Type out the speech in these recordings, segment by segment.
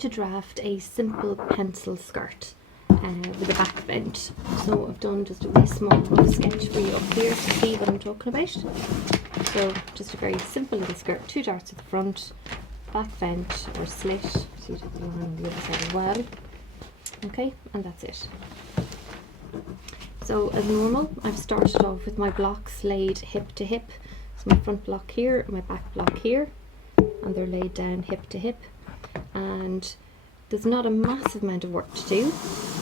To draft a simple pencil skirt with a back vent. So I've done just a really small rough sketch for you up here to see what I'm talking about. So just a very simple little skirt, 2 darts at the front, back vent or slit, so you do the one on the other side as well. Okay, and that's it. So as normal, I've started off with my blocks laid hip to hip. So my front block here, my back block here, and they're laid down hip to hip. And there's not a massive amount of work to do.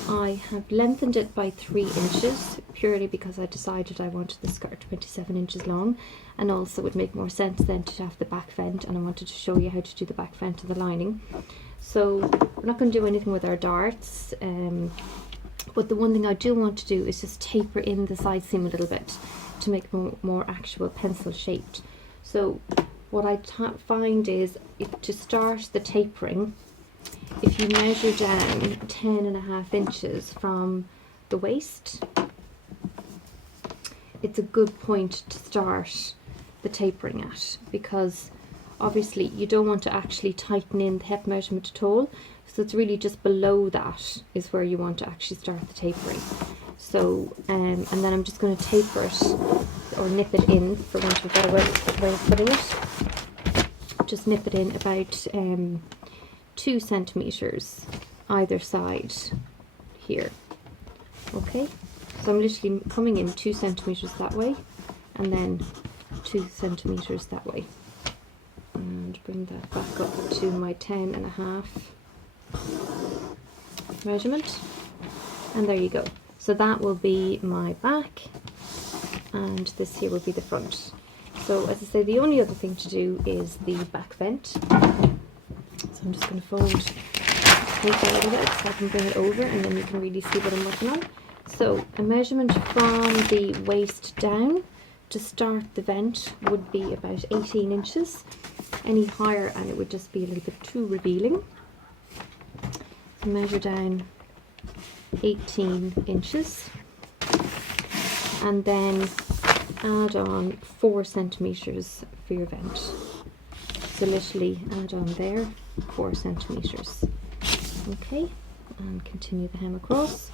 I have lengthened it by 3 inches purely because I decided I wanted the skirt 27 inches long, and also it would make more sense then to have the back vent, and I wanted to show you how to do the back vent of the lining. So we're not going to do anything with our darts, but the one thing I do want to do is just taper in the side seam a little bit to make it more actual pencil shaped. So what I find is, to start the tapering, if you measure down 10.5 inches from the waist, it's a good point to start the tapering at, because obviously you don't want to actually tighten in the hip measurement at all, so it's really just below that is where you want to actually start the tapering. So and then I'm just going to taper it, or nip it in, for want of a better way of putting it. Just nip it in about 2 centimeters either side here. Okay, so I'm literally coming in 2 centimeters that way, and then 2 centimeters that way, and bring that back up to my 10.5 measurement, and there you go. So that will be my back, and this here will be the front. So as I say, the only other thing to do is the back vent. So I'm just going to fold the paper a little bit so I can bring it over, and then you can really see what I'm working on. So a measurement from the waist down to start the vent would be about 18 inches. Any higher and it would just be a little bit too revealing. So measure down 18 inches, and then add on 4 centimeters for your vent. So literally add on there 4 centimeters. Okay, and continue the hem across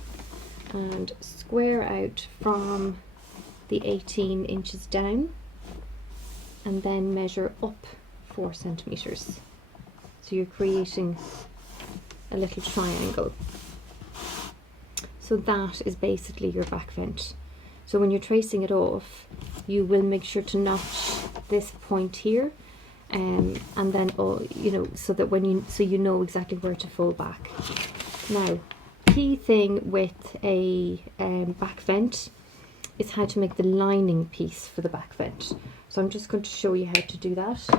and square out from the 18 inches down, and then measure up 4 centimeters. So you're creating a little triangle. So that is basically your back vent. So when you're tracing it off, you will make sure to notch this point here, and then so that you know exactly where to fold back. Now, key thing with a back vent is how to make the lining piece for the back vent. So I'm just going to show you how to do that. So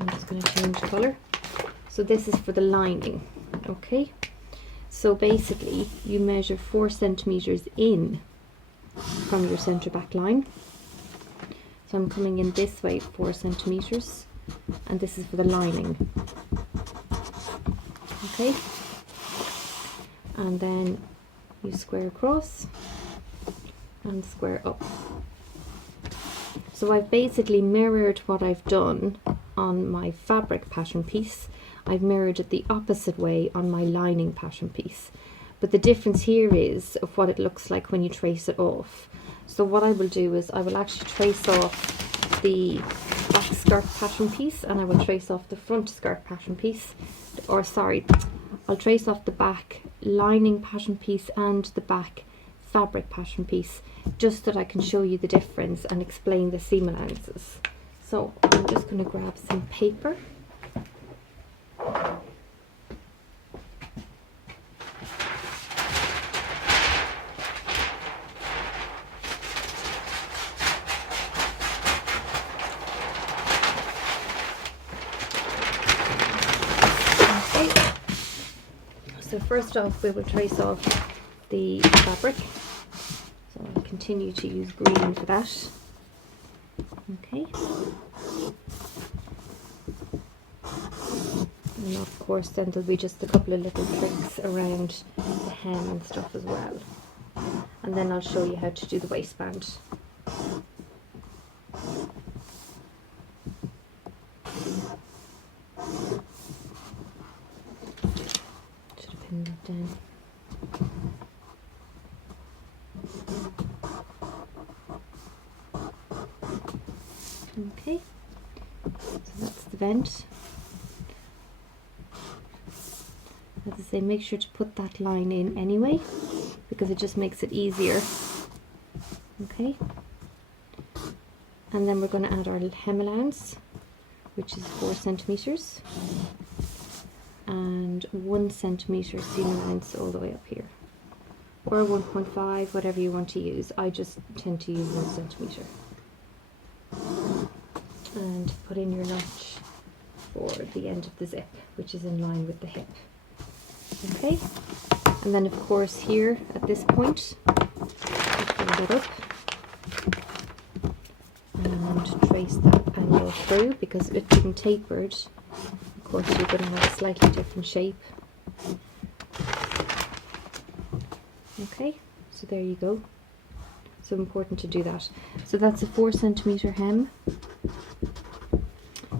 I'm just going to change colour. So this is for the lining, okay? So basically you measure 4 centimeters in from your centre back line. So I'm coming in this way 4 centimeters, and this is for the lining. Okay, and then you square across and square up. So I've basically mirrored what I've done on my fabric pattern piece. I've mirrored it the opposite way on my lining pattern piece, but the difference here is of what it looks like when you trace it off. So what I will do is I will actually trace off the back skirt pattern piece, and I will trace off the front skirt pattern piece, or sorry, I'll trace off the back lining pattern piece and the back fabric pattern piece, just so that I can show you the difference and explain the seam allowances. So I'm just going to grab some paper. So first off, we will trace off the fabric. So I'll continue to use green for that. Okay. And of course then there'll be just a couple of little tricks around the hem and stuff as well. And then I'll show you how to do the waistband. pin that down. Okay, so that's the vent. As I say, make sure to put that line in anyway, because it just makes it easier. Okay, and then we're going to add our hem allowance, which is 4 centimeters, and 1 centimeter seam allowance all the way up here, or 1.5, whatever you want to use. I just tend to use 1 centimeter. And put in your notch for the end of the zip, which is in line with the hip. Okay, and then of course here at this point, fold it up and trace that angle through, because it being tapered, of course you're going to have a slightly different shape. Okay, so there you go. So important to do that. So that's a 4 centimeter hem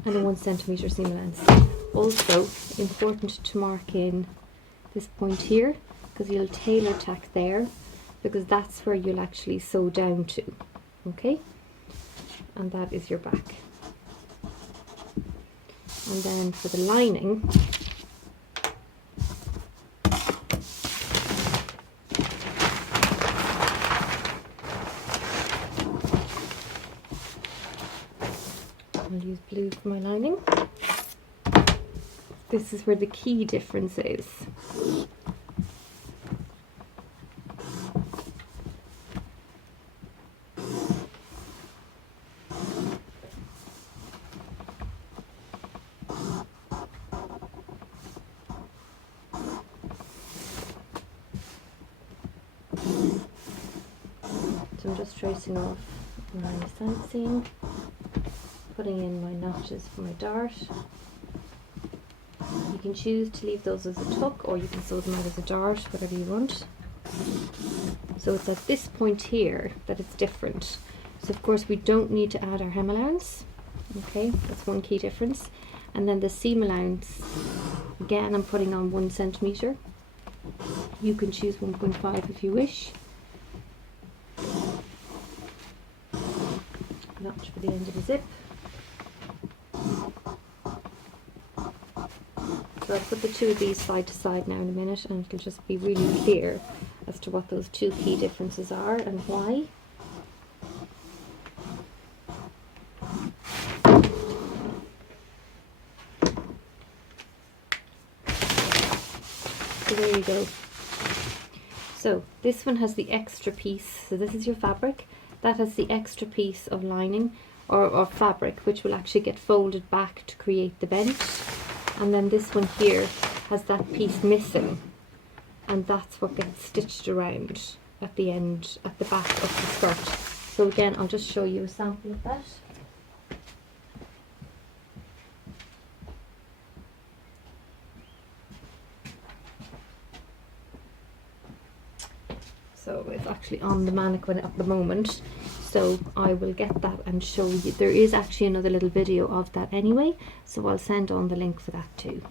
and a 1 centimeter seam allowance. Also important to mark in this point here, because you'll tailor tack there, because that's where you'll actually sew down to. Okay, and that is your back. And then for the lining, I'll use blue for my lining. This is where the key difference is. So I'm just tracing off my side seam, putting in my notches for my dart. You can choose to leave those as a tuck, or you can sew them out as a dart, whatever you want. So it's at this point here that it's different. So of course we don't need to add our hem allowance. Okay, that's one key difference. And then the seam allowance, again I'm putting on 1 centimeter. You can choose 1.5 if you wish. Notch for the end of the zip. So I'll put the two of these side to side now in a minute, and it'll just be really clear as to what those two key differences are and why. So there you go. So this one has the extra piece, so this is your fabric, that has the extra piece of lining or fabric, which will actually get folded back to create the vent. And then this one here has that piece missing, and that's what gets stitched around at the end, at the back of the skirt. So again, I'll just show you a sample of that. So it's actually on the mannequin at the moment, so I will get that and show you. There is actually another little video of that anyway, so I'll send on the link for that too.